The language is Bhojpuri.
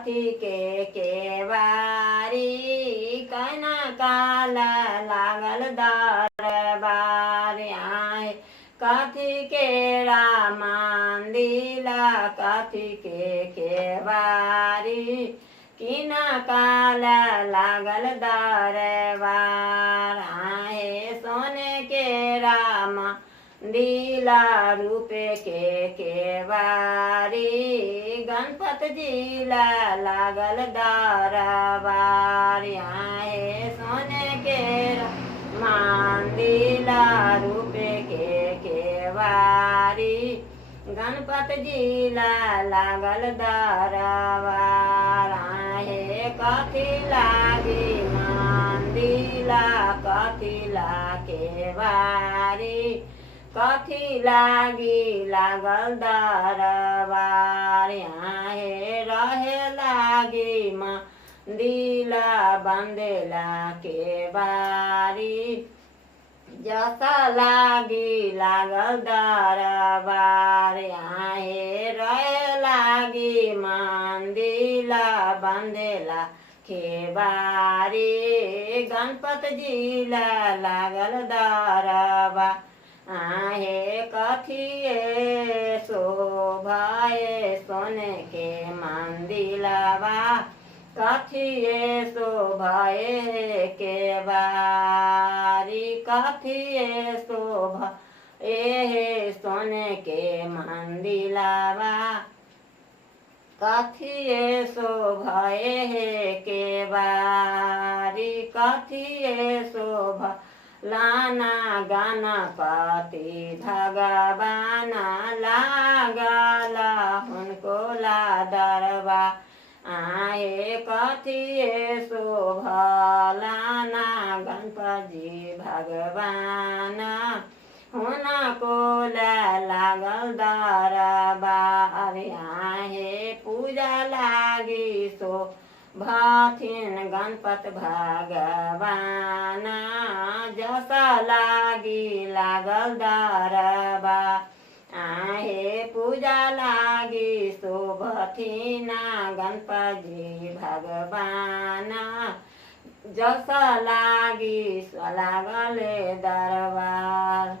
कथी के केवारी कहना काला लागल दरबार आए कथी के रामंदिला कथी के केवारी किना काला लागल दरबार आए सोने के राम दिला रूपे के केवारी गणपत जिला लागल दरबार आए सोने के मंदिला रूपे के केवारी गणपत जिला लागल दरबार आए कथी लागी मंदिला कथी ला केवारी कथी लागी लागल दरबार आए रहे लागी मंदिला बंदेला के बारी जसा लागी लागल दरबार आए रहे लागी मंदिला बंदेला के बारी गणपत जिला लागल दरबार आहे कथिए शोभाए सोने के मंदिलवा कथिए शोभाए के बारी कथिए शोभा ए सोने के मंदिलवा कथिए शोभाए के बारी कथिए शोभा लाना गणपति भगवान लागला उनको ला दरबा आए कथिए शोभा लाना गणपति भगवान उनको लागल दरबार आए पूजा लागी सो भाथिन गणपत भगवान जसा लागी लागल दरबार आहे पूजा लागी शोभथिना गणपति भगवान जसा लागी लागल दरबार।